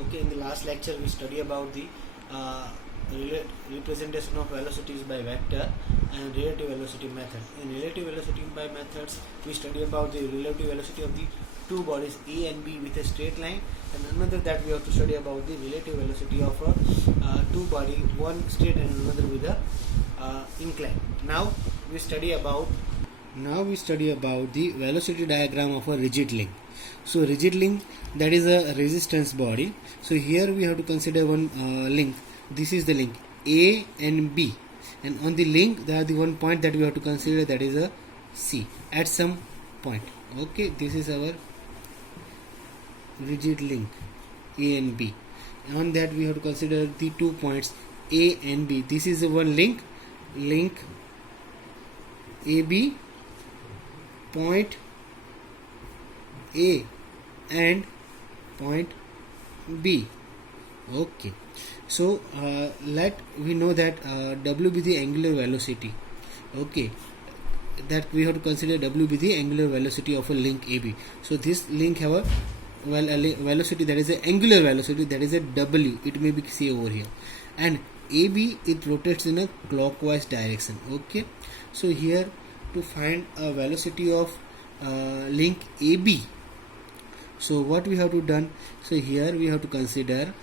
Okay, in the last lecture we study about the uh, representation of velocities by vector and relative velocity method. In relative velocity by methods, we study about the relative velocity of the two bodies A and B with a straight line, and another that we have to study about the relative velocity of a two body, one straight and another with a incline. Now we study about the velocity diagram of a rigid link. So rigid link, that is a resistance body. So here we have to consider one link. This is the link A and B, and on the link there are the one point that we have to consider, that is a C at some point. Okay, this is our rigid link A and B. On that we have to consider the 2 points A and B. This is the one link AB, point A and point B. Okay, so let we know that W be the angular velocity. Okay, that we have to consider W be the angular velocity of a link AB. So this link have a velocity, that is a angular velocity, that is a W. It may be see over here, and AB, it rotates in a clockwise direction. Okay, so here to find a velocity of link AB, so what we have to done, so here we have to consider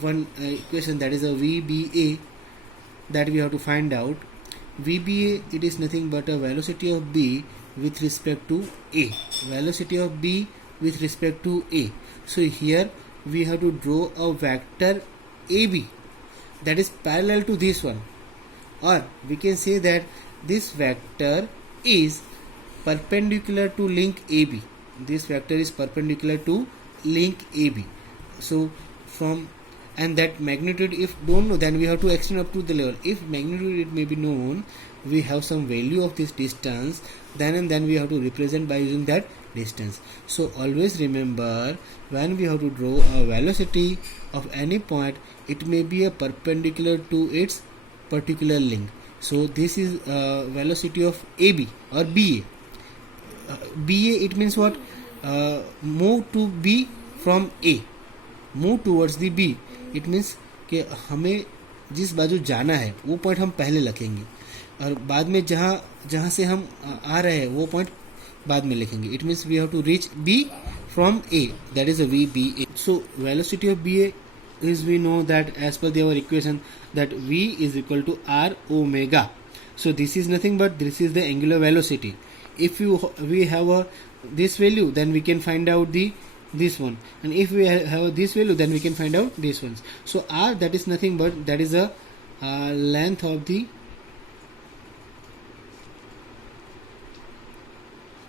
one equation, that is a VBA, that we have to find out. VBA, it is nothing but a velocity of B with respect to A, velocity of B with respect to A. So here we have to draw a vector AB that is parallel to this one, or we can say that this vector is perpendicular to link AB. This vector is perpendicular to link AB. So from, and that magnitude if don't know, then we have to extend up to the level. If magnitude it may be known, we have some value of this distance, then and then we have to represent by using that distance. So always remember, when we have to draw a velocity of any point, it may be a perpendicular to its particular link. So this is velocity of AB or BA. BA, it means what? Move to B from A, move towards the B. It means कि हमें जिस बाजू जाना है वो point हम पहले लिखेंगे, और बाद में जहाँ से हम आ रहे हैं वो पॉइंट बाद में लिखेंगे. It means we have to reach B from A, that is a VBA. So velocity of BA is, we know that as per our equation, that V is equal to R omega. So this is nothing but this is the angular velocity. If we have this value, then we can find out this one, and if we have this value, then we can find out this ones. So R, that is nothing but that is a length of the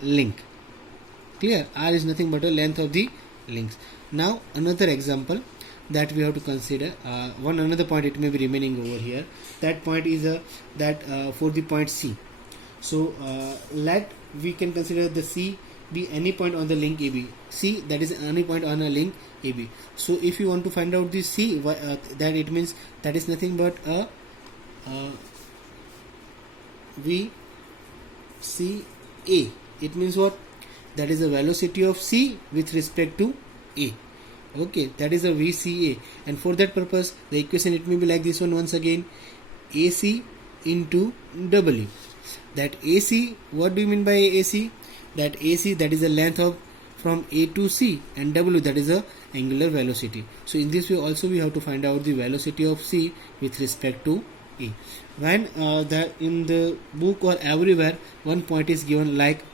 link. Clear? R is nothing but a length of the links. Now another example that we have to consider, one another point it may be remaining over here. That point is for the point C. So let we can consider the C be any point on the link AB. C, that is any point on a link AB. So if you want to find out the C, that it means that is nothing but a VCA. It means what? That is the velocity of C with respect to A. Okay, that is a VCA, and for that purpose the equation it may be like this one once again: AC into W. That AC, what do you mean by AC? That AC, that is the length of from A to C, and W, that is a angular velocity. So in this way also we have to find out the velocity of C with respect to A. When in the book or everywhere one point is given like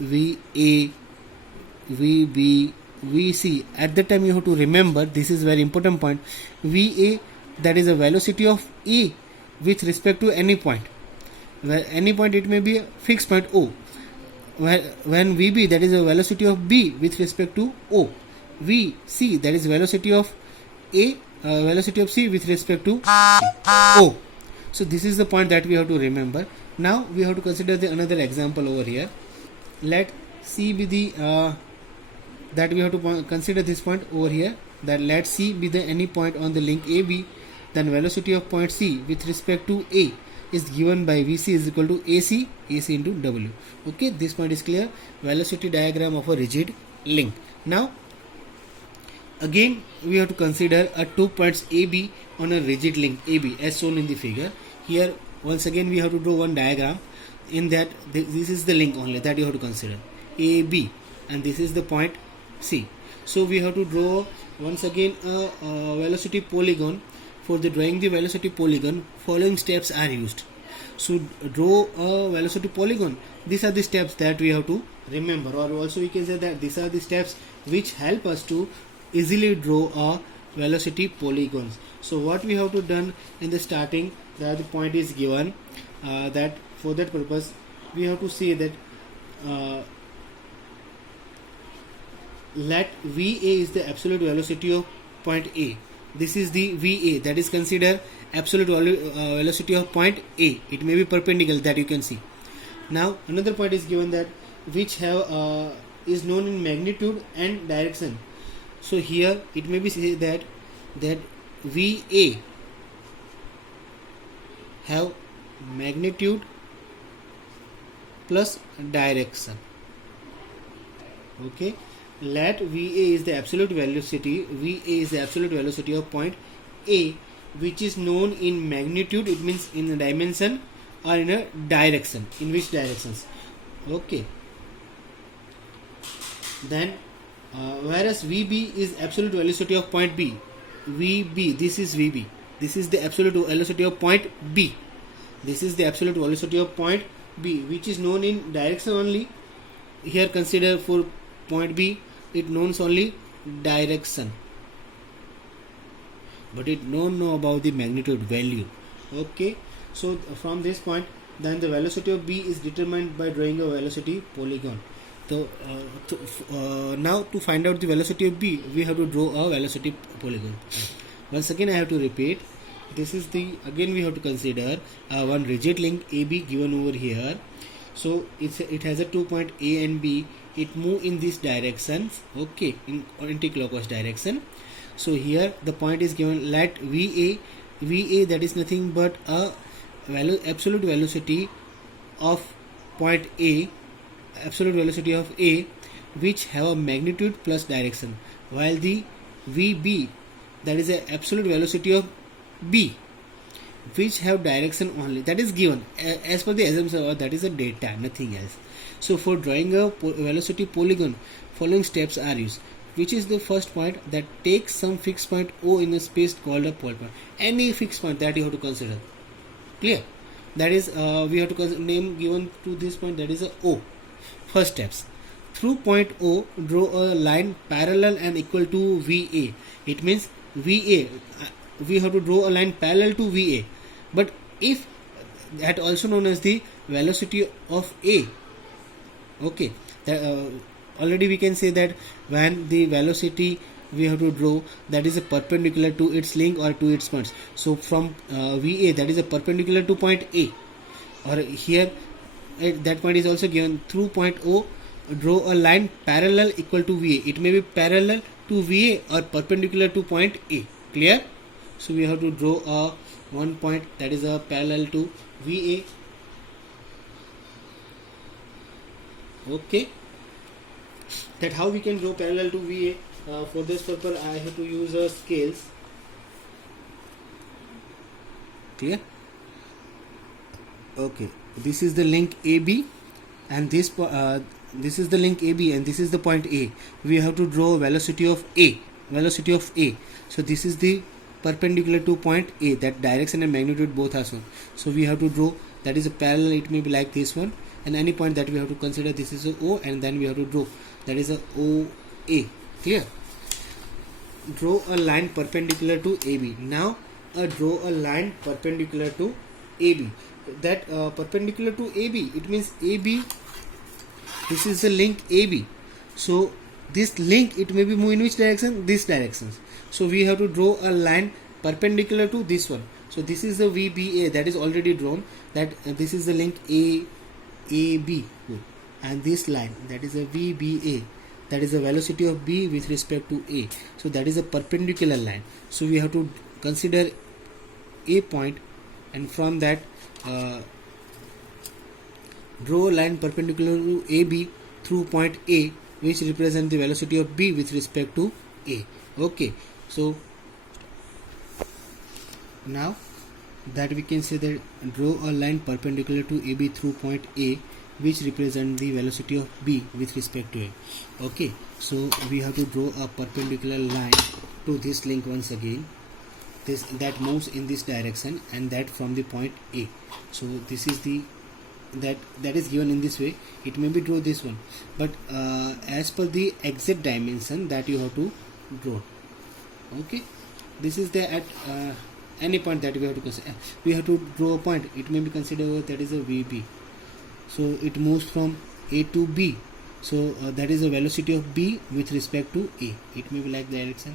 VA, VB, VC, at that time you have to remember, this is very important point, VA, that is a velocity of A with respect to any point. Where any point it may be a fixed point O. When VB, that is a velocity of B with respect to O. VC, that is velocity of A, velocity of C with respect to O. So this is the point that we have to remember. Now we have to consider another example over here. Let C be the that we have to consider this point over here, that let C be the any point on the link AB, then velocity of point C with respect to A is given by VC is equal to AC into W. Okay, this point is clear. Velocity diagram of a rigid link. Now Again, we have to consider a 2 points AB on a rigid link AB as shown in the figure. Here, once again, we have to draw one diagram. In that, this is the link only that you have to consider, AB, and this is the point C. So we have to draw once again a velocity polygon. For the drawing the velocity polygon, following steps are used. So draw a velocity polygon. These are the steps that we have to remember, or also we can say that these are the steps which help us to easily draw a velocity polygons. So what we have to done in the starting, that the point is given, that for that purpose we have to say that let VA is the absolute velocity of point A. This is the VA, that is considered absolute velocity of point A. It may be perpendicular, that you can see. Now another point is given that which have is known in magnitude and direction. So here it may be said that VA have magnitude plus direction. Okay, let VA is the absolute velocity. VA is the absolute velocity of point A, which is known in magnitude. It means in a dimension or in a direction. In which directions? Okay. Then, whereas VB is absolute velocity of point B. VB. This is VB. This is the absolute velocity of point B. This is the absolute velocity of point B, which is known in direction only. Here consider for point B, it knows only direction, but it don't know about the magnitude value. Okay, so from this point, then the velocity of B is determined by drawing a velocity polygon. So now to find out the velocity of B, we have to draw a velocity polygon. Once again I have to repeat, this is the, again we have to consider one rigid link AB given over here. So it has a 2 point A and B. It move in this direction, okay, in anti-clockwise direction. So here the point is given, let VA that is nothing but a absolute velocity of point A, absolute velocity of A, which have a magnitude plus direction, while the VB, that is a absolute velocity of B, which have direction only, that is given as per the assumption, that is a data, nothing else. So for drawing a velocity polygon, following steps are used. Which is the first point, that takes some fixed point O in a space called a pole point. Any fixed point that you have to consider. Clear? That is we have to name given to this point, that is a O. First steps. Through point O, draw a line parallel and equal to VA. It means VA, we have to draw a line parallel to VA. But if that also known as the velocity of A, okay, already we can say that when the velocity we have to draw, that is a perpendicular to its link or to its points. So from VA, that is a perpendicular to point A, or here that point is also given. Through point O, draw a line parallel equal to VA. It may be parallel to VA or perpendicular to point A. Clear? So we have to draw a one point that is a parallel to VA. Okay, that how we can draw parallel to VA. For this purpose I have to use scales. Clear? Okay, this is the link AB, and this is the link AB, and this is the point A. We have to draw velocity of A. So this is the perpendicular to point A, that direction and magnitude both are shown. So we have to draw, that is a parallel. It may be like this one, and any point that we have to consider, this is a O, and then we have to draw, that is a OA. Clear? Draw a line perpendicular to AB. Now draw a line perpendicular to AB. That perpendicular to AB, it means AB, this is the link AB. So this link, it may be move in which direction? This directions. So we have to draw a line perpendicular to this one. So this is the VBA, that is already drawn. That this is the link AB, and this line, that is a VBA, that is the velocity of B with respect to A. So that is a perpendicular line. So we have to consider A point, and from that draw a line perpendicular to AB through point A, which represents the velocity of B with respect to A. Okay, so now that we can say that draw a line perpendicular to AB through point A which represent the velocity of B with respect to A. Okay, so we have to draw a perpendicular line to this link once again, this that moves in this direction, and that from the point A. So this is the that is given in this way. It may be draw this one, but as per the exact dimension that you have to draw. Okay, this is the at any point that we have to consider. We have to draw a point. It may be considered that is a VB. So it moves from A to B. So that is the velocity of B with respect to A. It may be like the direction.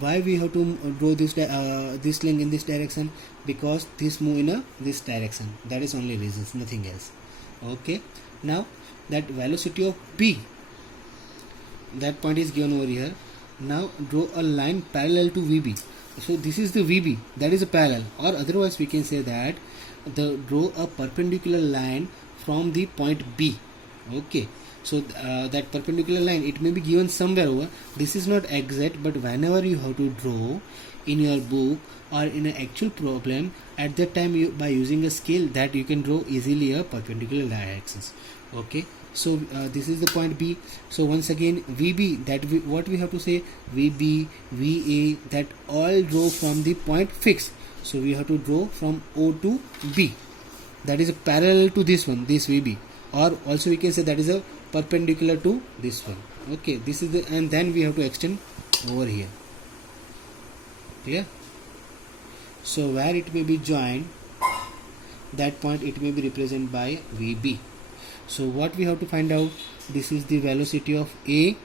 Why we have to draw this link in this direction? Because this move in this direction. That is only reasons, nothing else. Okay. Now that velocity of B, that point is given over here. Now draw a line parallel to VB. So this is the VB, that is a parallel, or otherwise we can say that draw a perpendicular line from the point B. Okay, so that perpendicular line, it may be given somewhere over. This is not exact, but whenever you have to draw in your book or in an actual problem, at that time you, by using a scale, that you can draw easily a perpendicular directions. Okay, so this is the point B. So once again VB, that what we have to say, VB, VA, that all draw from the point fixed. So we have to draw from O to B, that is a parallel to this one, this VB, or also we can say that is a perpendicular to this one. Okay, this is the, and then we have to extend over here. Clear? So where it may be joined, that point it may be represented by VB. So what we have to find out, this is the velocity of A.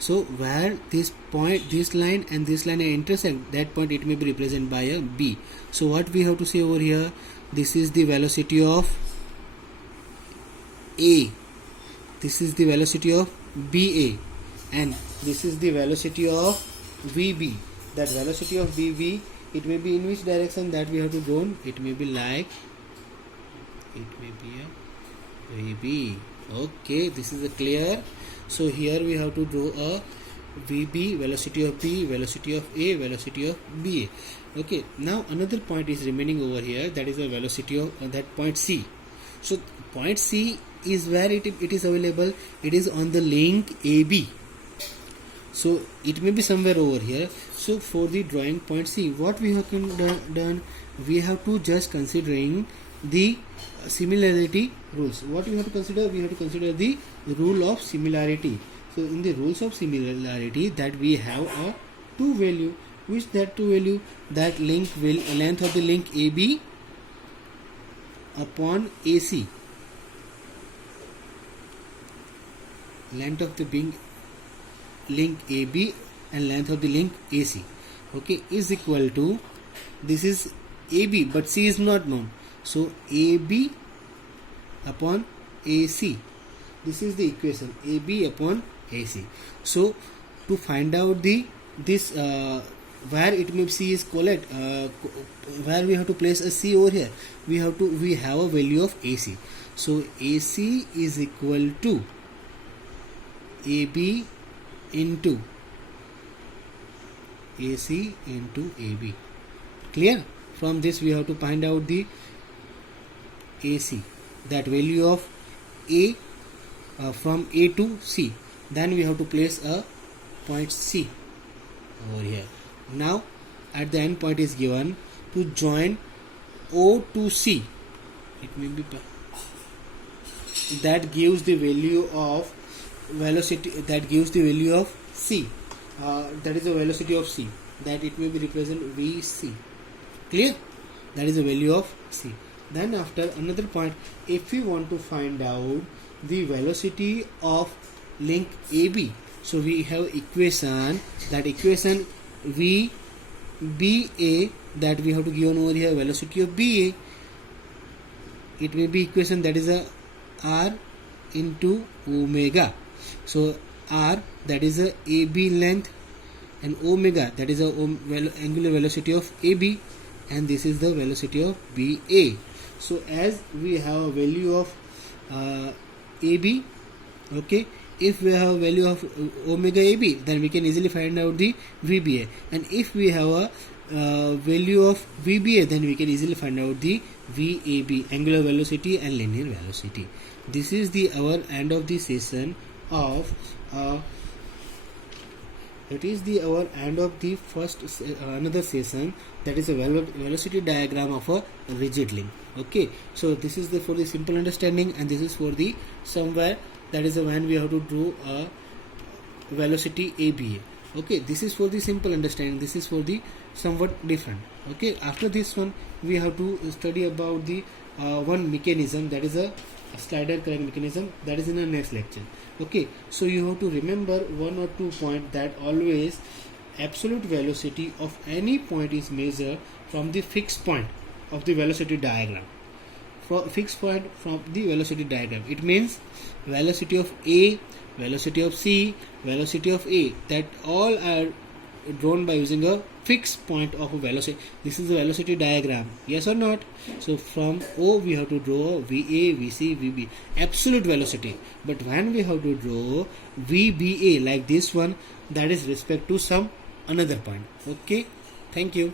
So where this point, this line and this line intersect, that point it may be represented by a B. So what we have to say over here, this is the velocity of A, this is the velocity of BA, and this is the velocity of VB. That velocity of VB, it may be in which direction that we have to draw. It may be like, it may be a VB. Okay, this is a clear. So here we have to draw a VB, velocity of B, velocity of A, velocity of BA. Okay, now another point is remaining over here, that is the velocity of that point C. So point C is where it is available. It is on the link AB. So it may be somewhere over here. So for the drawing point C, what we have done, we have to just considering the similarity rules. What we have to consider? We have to consider the rule of similarity. So in the rules of similarity, that we have a two value, which that two value, that link will length of the link AB upon AC, length of the link AB and length of the link AC, okay, is equal to, this is AB but C is not known, so AB upon AC, this is the equation, AB upon AC. So to find out this where it may be C is collect, where we have to place a C over here, we have a value of AC. So AC is equal to AB into AC into AB. Clear? From this we have to find out the AC, that value of A from A to C. Then we have to place a point C over here. Now at the end point is given to join O to C. It may be that gives the value of velocity, that gives the value of C, that is the velocity of C, that it may be represent VC. Clear? That is the value of C. Then after another point, if we want to find out the velocity of link AB, so we have equation, that equation VBA, that we have to give over here velocity of BA. It may be equation, that is a R into omega. So R, that is a AB length, and omega, that is a angular velocity of AB, and this is the velocity of BA. So as we have a value of AB. Okay, if we have value of omega AB, then we can easily find out the VBA, and if we have a value of VBA, then we can easily find out the VAB, angular velocity and linear velocity. This is the our end of the session of it is the our end of the first another session, that is a velocity diagram of a rigid link. Okay, so this is the for the simple understanding, and this is for the somewhere, that is when we have to draw a velocity ABA. Okay, this is for the simple understanding, this is for the somewhat different. Okay, after this one we have to study about the one mechanism, that is a slider current mechanism, that is in the next lecture. Okay, so you have to remember 1 or 2 points, that always absolute velocity of any point is measured from the fixed point of the velocity diagram. For fixed point from the velocity diagram, it means velocity of A, velocity of C, velocity of A, that all are drawn by using a fixed point of a velocity. This is the velocity diagram, yes or not? So from O we have to draw VA, VC, VB, absolute velocity. But when we have to draw VBA like this one, that is respect to some another point. Okay, thank you.